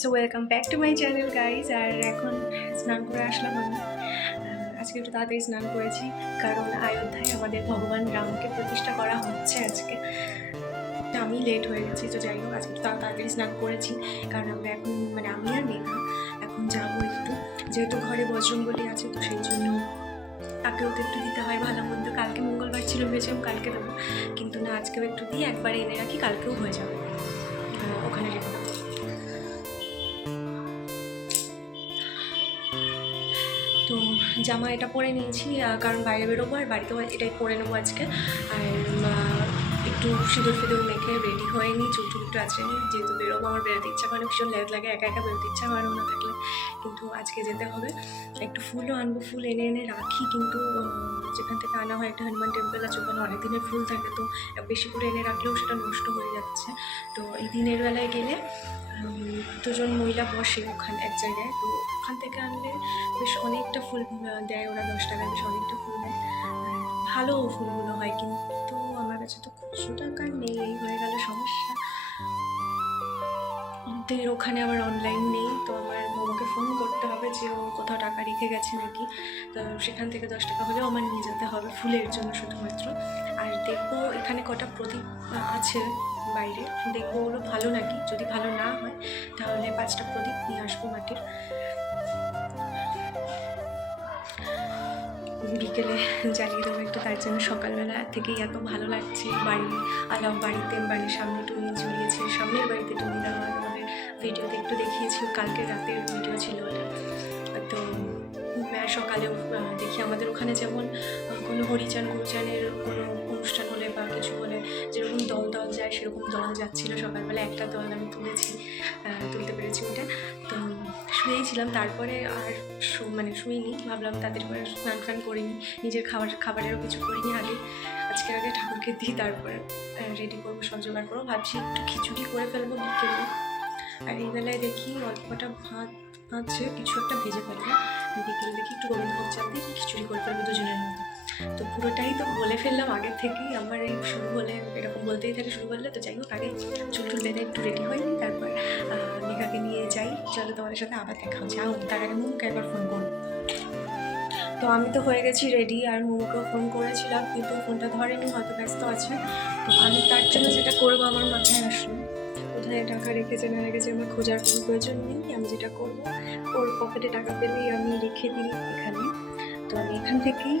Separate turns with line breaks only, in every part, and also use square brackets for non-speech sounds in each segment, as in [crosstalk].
So welcome back to my channel guys আর এখন স্নান করে আসলাম আমি। আজকে একটু তাড়াতাড়ি স্নান করেছি, কারণ অযোধ্যায় আমাদের ভগবান রামকে প্রতিষ্ঠা করা হচ্ছে আজকে। আমি লেট হয়ে গেছি, তো যাই হোক, আজকে তাড়াতাড়ি স্নান করেছি। কারণ আমরা এখন মানে আমি আর মেঘা, এখন যাব একটু। যেহেতু ঘরে বজরঙ্গলি আছে, তো সেই জন্য তাকেও তো একটু দিতে হয় ভালো মন্দ। কালকে মঙ্গলবার ছিল ভেবেছিলাম কালকে দেবো। কিন্তু না, আজকেও একটু দিই একবার এনে রাখি, কালকেও হয়ে যাবে। জামা এটা পরে নিয়েছি কারণ বাইরে বেরোবো আর বাড়িতেও এটাই পরে নেব আজকে। আর একটু সিঁদুর ফিঁদুর মেখে রেডি হয়ে নিই চুল টুল একটু আছে যেহেতু বেরোবো আমার বেরোতে ইচ্ছা করে না, ভীষণ ল্যাদ লাগে একা একা বেরোতে ইচ্ছা করে না থাকলে। কিন্তু আজকে যেতে হবে। একটু ফুলও আনব ফুল এনে এনে রাখি কিন্তু যেখান থেকে আনা হয় একটা হনুমান টেম্পল আছে ওখানে অনেক দিনের ফুল থাকে তো বেশি করে এনে রাখলেও সেটা নষ্ট হয়ে যাচ্ছে। তো এই দিনের বেলায় গেলে দুজন মহিলা বসে ওখানে এক জায়গায় তো ওখান থেকে আনলে বেশ অনেকটা ফুল দেয় ওরা দশ টাকায়, বেশ অনেকটা ফুল দেয়। ভালো ফুলগুলো হয় কিন্তু আমার কাছে তো খুচরো টাকা নেই, এই হয়ে গেল সমস্যা। ওদের ওখানে আবার অনলাইন নেই, তো আমার মোমোকে ফোন করতে হবে যে ও কোথাও টাকা রেখে গেছে নাকি। তো সেখান থেকে দশ টাকা হলেও আমার নিয়ে যেতে হবে ফুলের জন্য শুধুমাত্র। আর দেখব এখানে কটা প্রদীপ আছে বাইরে। দেখব ওগুলো ভালো নাকি? যদি ভালো না হয়, তাহলে পাঁচটা প্রদীপ নিয়ে আসব মাটির। বিকেলে জ্বালিয়ে দেবো একটু, তার জন্য সকালবেলা থেকেই এত ভালো লাগছে বাড়ি আলাম বাড়িতে, বাড়ির সামনে টুনি ঝুলিয়েছে, সামনের বাড়িতে টুনি দেওয়া হয় তোমাদের ভিডিওতে একটু দেখিয়েছি কালকে রাতের ভিডিও ছিল তো সকালে সকালেও দেখি আমাদের ওখানে যেমন কোনো হরিচান গুরুচানের কোনো অনুষ্ঠান হলে যেরকম দল দল যায়, সেরকম দল যাচ্ছিল। সকালবেলা একটা দল আমি তুলেছি তুলতে পেরেছি ওটা। তো শুয়েছিলাম তারপরে আর শু- মানে শুইনি। ভাবলাম তাদের করে স্নান টান করিনি। নিজের খাবার খাবারেরও কিছু করিনি আগে। আজকে আগে ঠাকুরকে দিই, তারপরে রেডি করব, সব জোগাড় করব। ভাবছি একটু খিচুড়ি করে ফেলব বিকেলে। আর এই বেলায় দেখি অল্প কটা ভাত আছে, কিছু একটা ভেজে ফেলব। বিকেলে দেখি একটু গোবিন্দভোগ চাল দিয়ে খিচুড়ি করে ফেলব দুজনের মধ্যে। তো পুরোটাই তো বলে ফেললাম আগের থেকেই। আমার এই শুরু হলে এরকম বলতেই থাকে শুরু করলে। তো যাই হোক, আগে চুল টুল বেঁধে একটু রেডি হয়নি তারপর মেঘাকে নিয়ে যাই। চলো তোমাদের সাথে আবার দেখা হচ্ছে যাও, তার আগে মুখকে একবার ফোন করো। তো আমি তো হয়ে গেছি রেডি আর মোমোকেও ফোন করেছিলাম, কিন্তু ফোনটা ধরেনি, হয়তো ব্যস্ত আছে। তো আমি তার জন্য যেটা করব, আমার মাথায় আসলো। কোথায় টাকা রেখেছে, না রেখেছে আমার খোঁজার কোনো প্রয়োজন নেই। আমি যেটা করব, ওর পকেটে টাকা পেলেই আমি রেখে দিই এখানে। তো আমি এখান থেকেই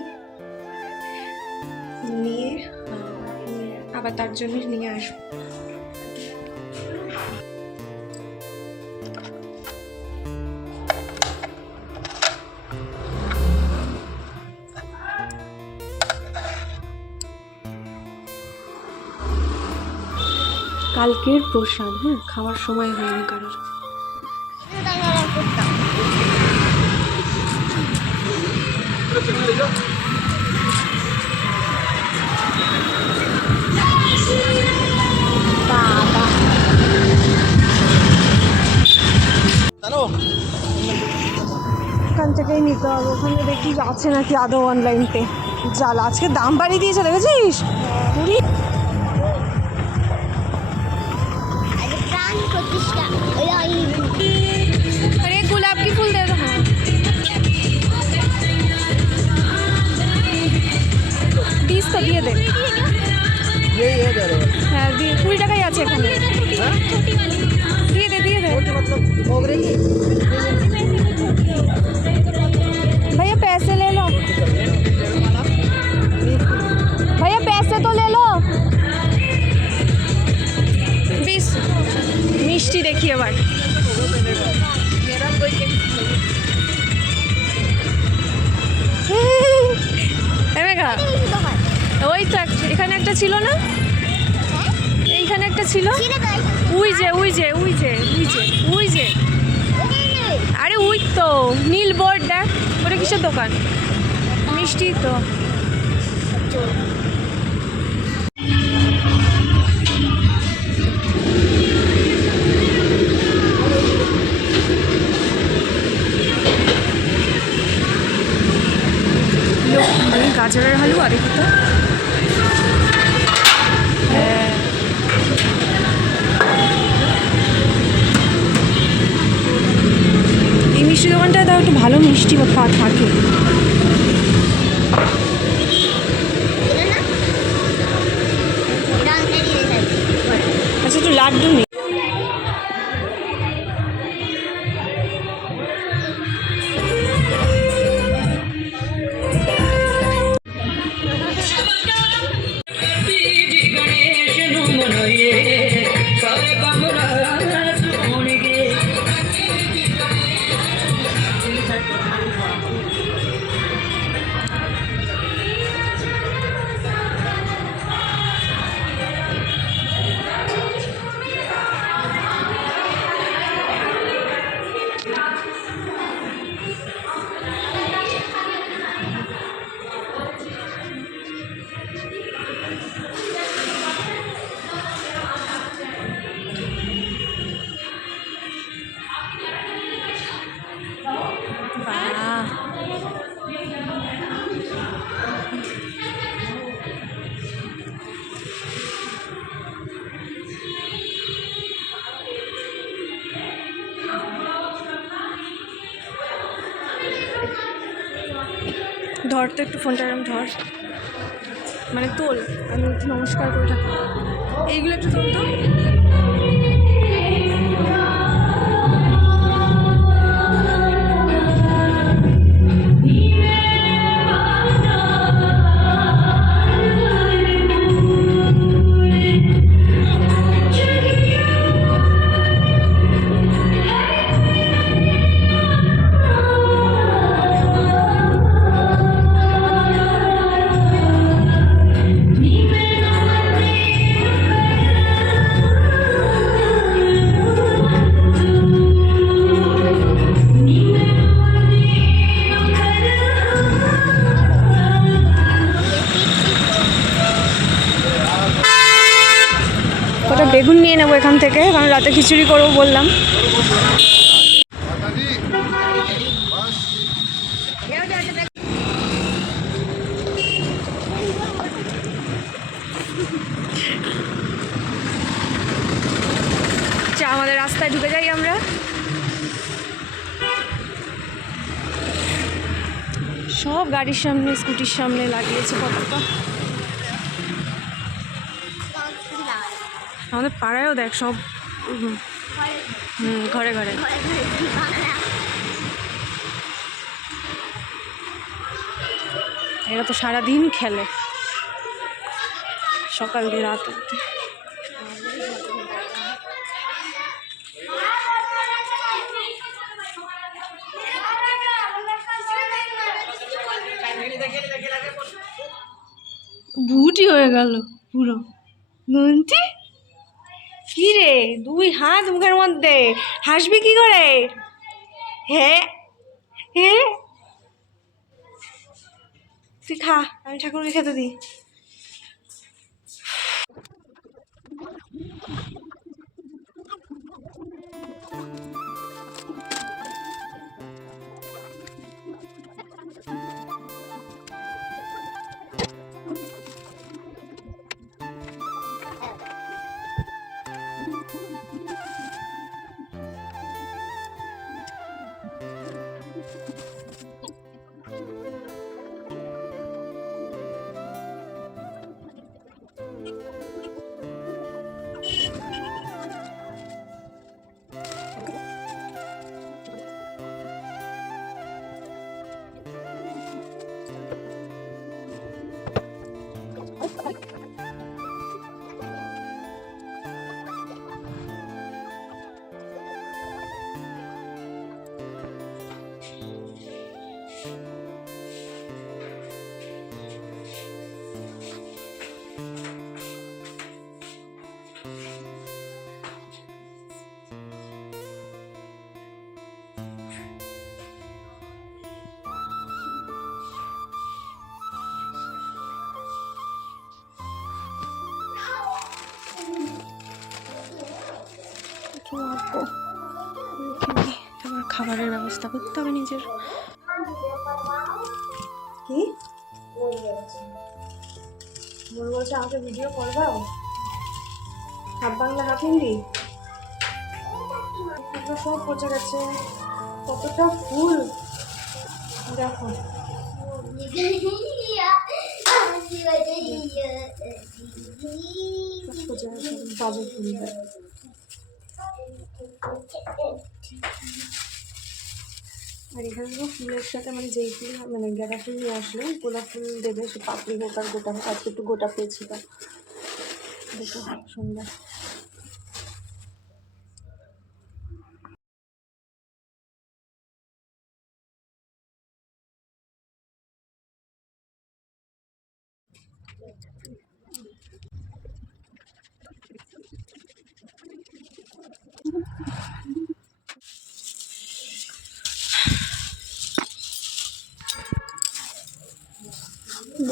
নিয়ে আবার তার জন্য নিয়ে আসব। কালকের প্রসাদ হ্যাঁ? খাওয়ার সময় হয়নি কারোর। ওখান থেকেই নিতে হবে ওখানে দেখি আছে নাকি আদৌ অনলাইনতে জাল আজকে দাম বাড়িয়ে দিয়েছে দেখেছিস কুড়ি
प्राण प्रतिष्ठा
अरे गुलाब की फूल दे दो बीस तो দিয়ে দে
यही है कह रहे हो
হ্যাঁ দিয়ে কুড়ি টাকাই আছে এখানে দিয়ে দে দিয়ে দे
मतलब
মিষ্টি দেখি এবার ওই তো এখানে একটা ছিল না? এইখানে একটা ছিল? উই যে উই যে উই যে উই যে উই যে। আরে উই তো, নীল বোর্ড দেখ, ওটা কিসের দোকান? মিষ্টি তো। তো একটু ফোনটা এরকম ধর। মানে তোল, আমি নমস্কার করে থাকি। এইগুলো একটু তোল তো। থেকে খিচুড়ি করব বললাম। চা আমাদের রাস্তায় ঢুকে যাই আমরা। সব গাড়ির সামনে, স্কুটির সামনে লাগিয়েছে পতাকা আমাদের পাড়ায়ও দেখ সব হুম, ঘরে ঘরে। এরা তো সারাদিন খেলে। সকাল দিয়ে রাত অব্দি ভুটি হয়ে গেল পুরো। নন্টি কি রে? দুই হাত মুখের মধ্যে। হাসবি কি করে? হ্যাঁ হ্যাঁ তুই খা, আমি ঠাকুরকে খেতে দিই। একটু খাবারের ব্যবস্থা করতে হবে নিজের। কি? বলছে আমাকে ভিডিও করবাও হাফ বাংলা হাফ হিন্দি? এগুলো সব পচে গেছে। কতটা ফুল দেখো। [laughs] বাজে ফুল আর এখানে তো ফুলের সাথে মানে যেই ফুল মানে গাঁদা ফুল নিয়ে আসলে, গোলাপ ফুল দেবে, সে পাপড়ি হোক আর গোটা হোক, আজকে একটু গোটা পেয়েছি তা দেখো সুন্দর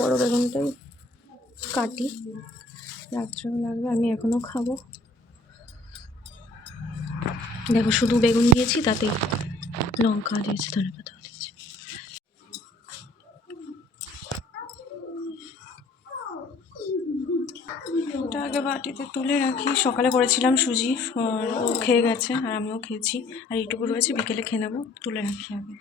বড় বেগুনটাই কাটি। রাত্রেও লাগবে, আমি এখনও খাব। দেখো, শুধু বেগুন দিয়েছি তাতেই লঙ্কা দিয়েছি ধনে পাতাও দিয়েছি। ওটা আগে বাটিতে তুলে রাখি। সকালে করেছিলাম সুজি ও খেয়ে গেছে, আর আমিও খেয়েছি। আর এইটুকু রয়েছে, বিকেলে খেয়ে নেব, তুলে রাখি আগে।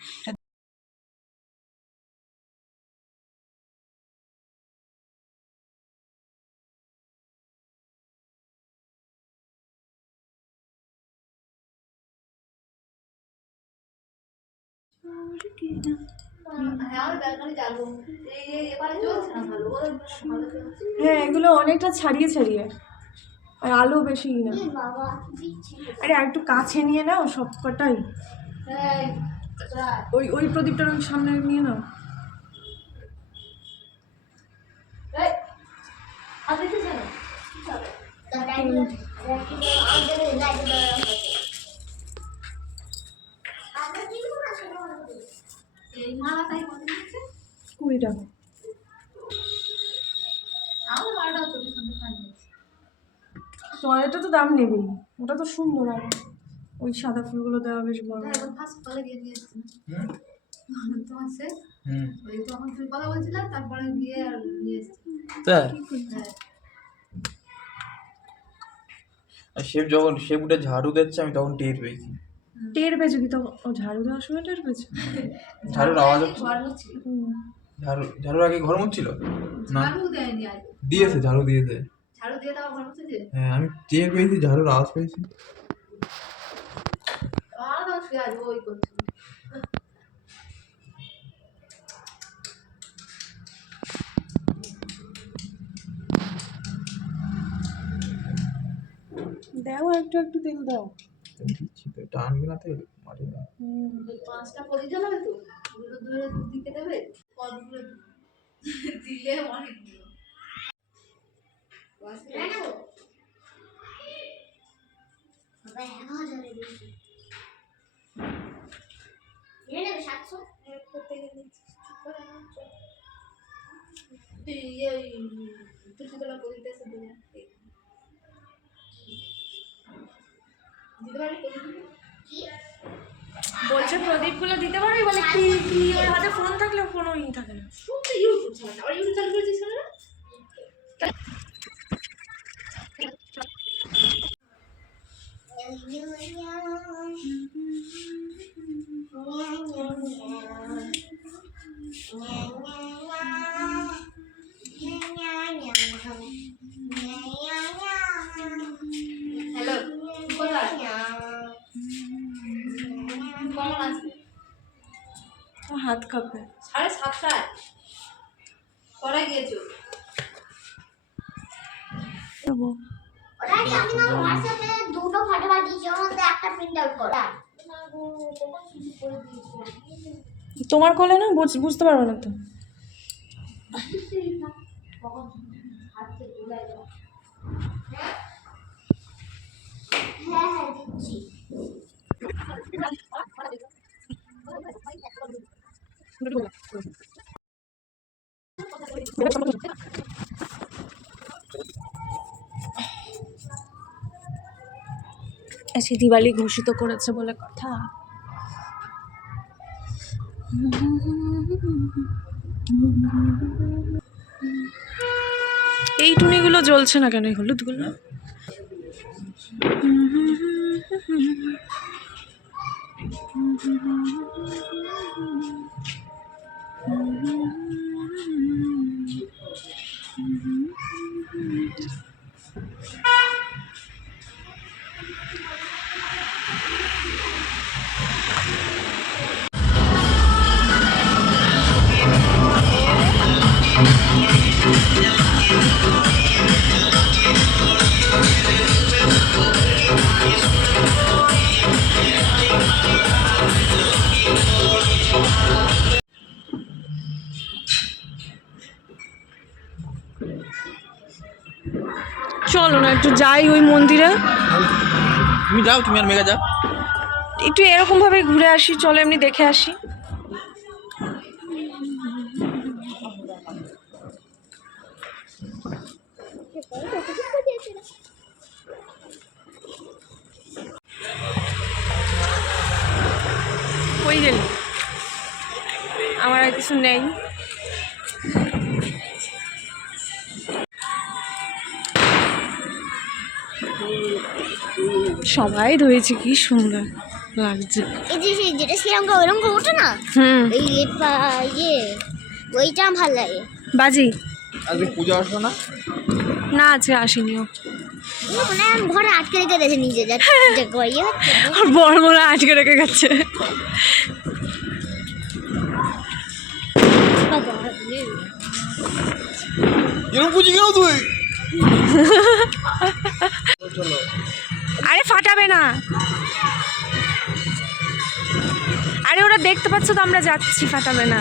হ্যাঁ এগুলো অনেকটা ছাড়িয়ে ছাড়িয়ে। আর আলো বেশি না। আরে আর একটু কাছে নিয়ে নাও সব কটাই ওই ওই প্রদীপটার ওই সামনে নিয়ে নাও। কুড়ি টাকা তোমার এটা তো দাম নেবেই। ওটা তো সুন্দর আর ওই সাদা ফুলগুলো দেওয়া বেশ বড়।
হুম?
ওই তখন তুই কথা বলছিলাম তারপরে গিয়ে আর নিয়ে এসেছি।
তাই
হ্যাঁ।
আর যখন সে উঠে ঝাড়ু দিচ্ছে আমি তখন টের পেয়েছি।
টের পেয়েছ কি তো ও ঝাড়ু দেওয়ার সময় টের পেয়েছ
ঝাড়ুর আওয়াজ হচ্ছে। ঝাড়ু ঝাড়ুর আগে ঘর মুছছিল? না।
ঝাড়ু দেয়নি আজ
দিয়েছে ঝাড়ু দিয়েছে
ঝাড়ু দিয়ে তাও ঘর মুছেছে
হ্যাঁ আমি টের পেয়েছি ঝাড়ুর আওয়াজ পেয়েছি।
দাও একটু একটু তেল দাও।
তো আনবে না তো মাটি না
পাঁচটা প্রদীপ জ্বালাবে তো? দুটো দূরে দিকে দেবে? কতগুলো দিলে অনেক দিল
সাতশো?
ইয়ে তুলসীতলা দিলে। দিতে পারি প্রদীপ
বলছে প্রদীপগুলো দিতে পারবি? বলে কি কি? ওর হাতে ফোন থাকলে ফোনও ই থাকে না।
শুনতে ইউটিউব ইউটিউব চালু করেছিস না হ্যালো কোথায়? কেমন আছে?
হাত কাঁপে।
সাড়ে সাতটায়? কটা গিয়েছো?
দুটো ফটো পাঠিয়েছি ওর মধ্যে একটা প্রিন্ট আউট করা।
তোমার কোলে না বুঝ- বুঝতে পারবে না তো।
হ্যাঁ হ্যাঁ দিচ্ছি।
আজকে দিওয়ালি ঘোষিত করেছে বলে কথা। এই টুনিগুলো জ্বলছে না কেন এই হলুদগুলো? চলো
যাও তুমি আর মেঘা যাও।
একটু এরকম ভাবে ঘুরে আসি, চলো এমনি দেখে আসি। কই গেলি? আমার আর কিছু নেই। সবাই ধরেছে কি সুন্দর লাগছে।
এই যে সেই যেটা শ্রীরামকে ওরকম করে ওঠে না?
হুম।
পা- ইয়ে ওইটা আমার ভালো লাগে।
বাজি?
আজকে পুজো আসো না?
না আজকে আসেনিও
ও। মনে ঘরে আটকে রেখে দিয়েছে নিজে ইয়ে
আর বড় বড় আটকে রেখে গেছে।
এরকম পুজো কেন তুই? [laughs]
আরে ফাটাবে না। আরে ওরা দেখতে পাচ্ছ তো আমরা যাচ্ছি ফাটাবে না।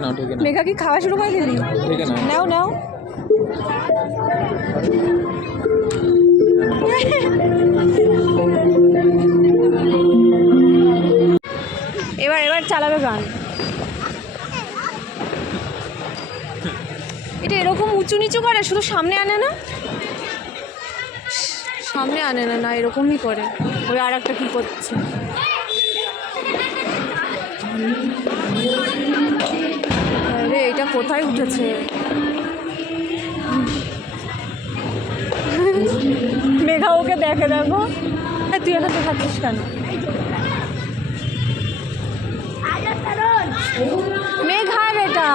ঠেকে নাও ঠেকে নাও
মেঘা কি খাওয়া শুরু করে দিলি?
ঠেকে নাও
নাও নাও। এবার এবার চালাবে গান। এটা এরকম উঁচু নিচু করে শুধু সামনে আনে না? সামনে আনে না না এরকমই করে। ওই আর একটা কী করছে? এটা কোথায় উঠেছে? মেঘা ওকে দেখে দেখো। তুই এটা থাকিস কেন? মেঘার এটা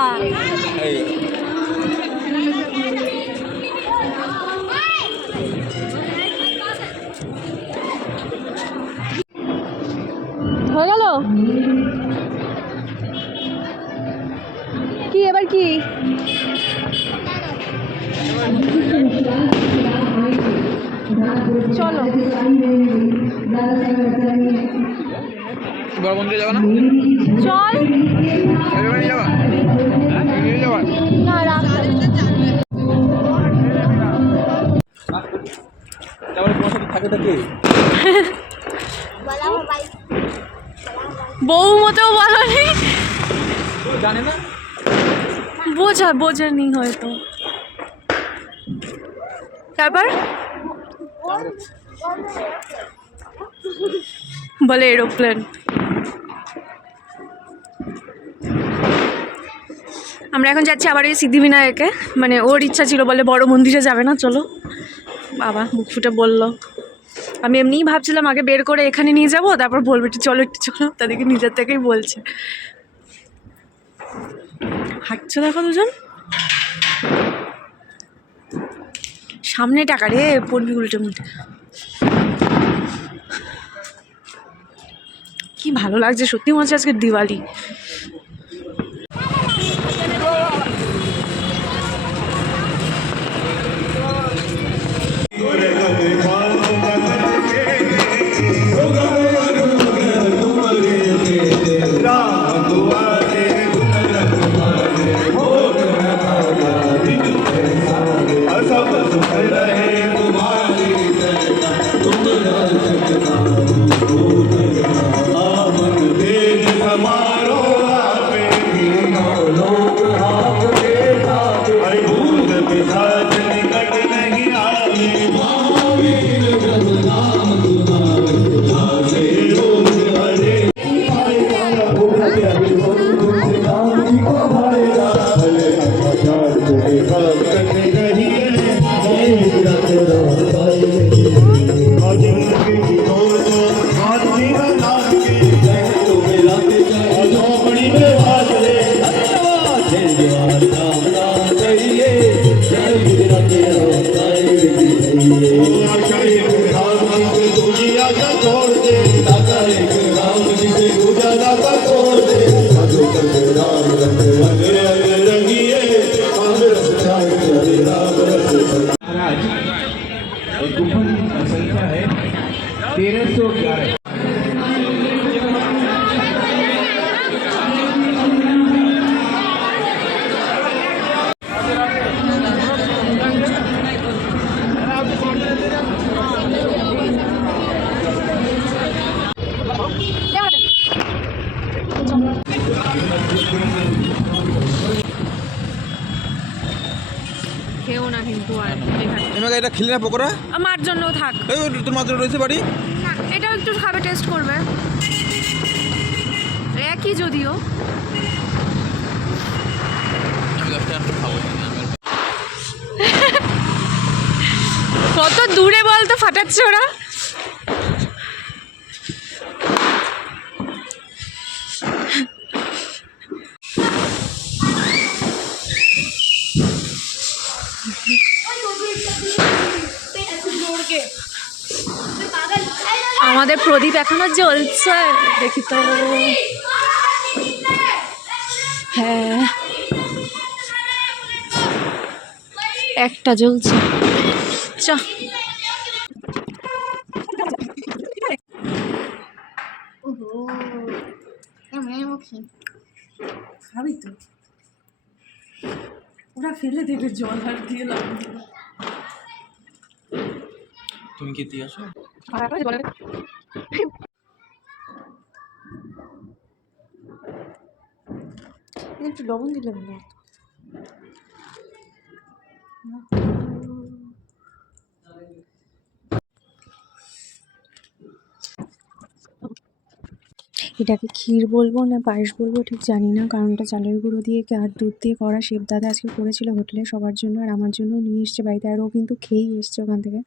বউ মতেও বলনি।
জানে না?
বোঝা বোঝেনি হয়তো। তারপর? বলে এরোপ্লেন। আমরা এখন যাচ্ছি আবার এই সিদ্ধিবিনায়কে। মানে ওর ইচ্ছা ছিল বলে বড় মন্দিরে যাবে না চলো। বাবা মুখ ফুটে বলল। আমি এমনিই ভাবছিলাম আগে বের করে এখানে নিয়ে যাব, তারপর বলব একটু চলো একটু চলো। তাদেরকে নিজের থেকেই বলছে। হাঁটছো দেখো দুজন? সামনে টাকা রে, পড়বি উল্টে মুল্টে কি ভালো লাগছে, সত্যি মনে হচ্ছে আজকে দিওয়ালি।
और
এমাকে এটা খেলি না পকোড়া?
আমার জন্য থাক।
এই তোর মাত্র রয়েছে বাড়ি?
এটাও একটু খাবে টেস্ট করবে। একই যদিও। কত দূরে বলতো ফাটাচ্ছে ওরা? আমাদের প্রদীপ এখনও জ্বলছে। দেখি তো। হ্যাঁ। একটা জ্বলছে। চ।
ওহো
খাবি তো। ওরা ফেলে দেবে জল আর দিয়ে নেই।
তুমি কি দিয়ে আসো?
একটু লবণ দিলাম না এটাকে ক্ষীর বলব না পায়েস বলব ঠিক জানি না কারণ এটা চালের গুঁড়ো দিয়ে আর দুধ দিয়ে করা। শিব দাদা আজকে করেছিল হোটেলে সবার জন্য আর আমার জন্য নিয়ে এসছে বাড়িতে আর ও কিন্তু খেয়েই এসছে ওখান থেকে।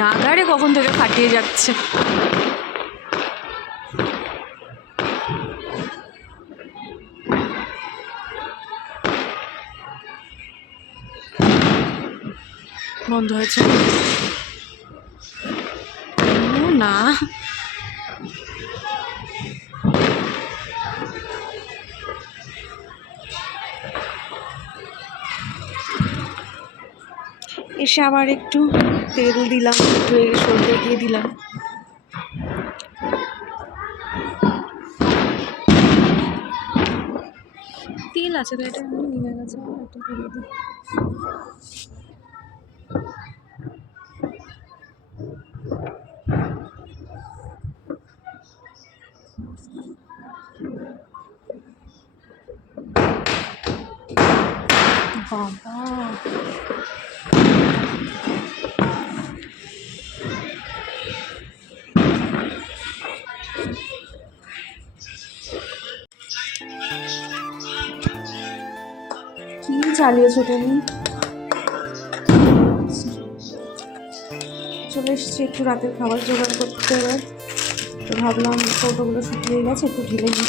নাগারে কখন থেকে ফাটিয়ে যাচ্ছে? বন্ধ হয়েছে। না। এসে আবার একটু তেল দিলাম, একটু সর্ষে দিয়ে দিলাম। তেল আছে তো, এটা এমনি নিভে গেছে, একটু করে দিই। বাবা। চালিয়েছো নিন চলে এসেছি একটু রাতের খাবার জোগাড় করতে। এবার তো ভাবলাম ফটোগুলো শুকিয়ে গেছে, একটু ঢেলে নিই।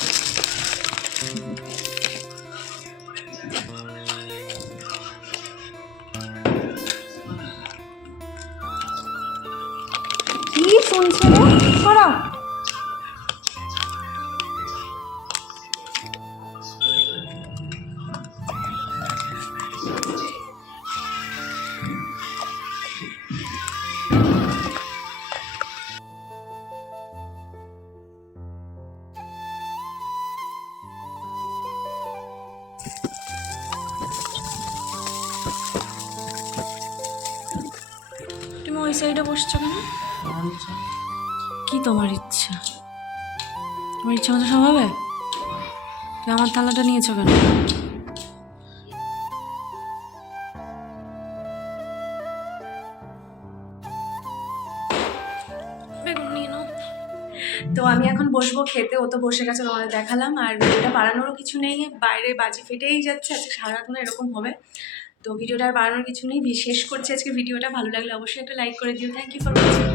তুমি ওই সাইডে বসছো কেন? কি তোমার ইচ্ছা? তোমার ইচ্ছা মতো সব হবে তুমি আমার থালাটা নিয়েছো কেন? বসবো, খেতে, ও তো বসে গেছে, তোমাদের দেখালাম। আর ভিডিওটা বাড়ানোরও কিছু নেই, বাইরে বাজি ফেটেই যাচ্ছে, আজকে সারাক্ষণ এরকম হবে। তো ভিডিওটা আর বাড়ানোর কিছু নেই শেষ করছি আজকে ভিডিওটা, ভালো লাগলে অবশ্যই একটা লাইক করে দিও। Thank you for watching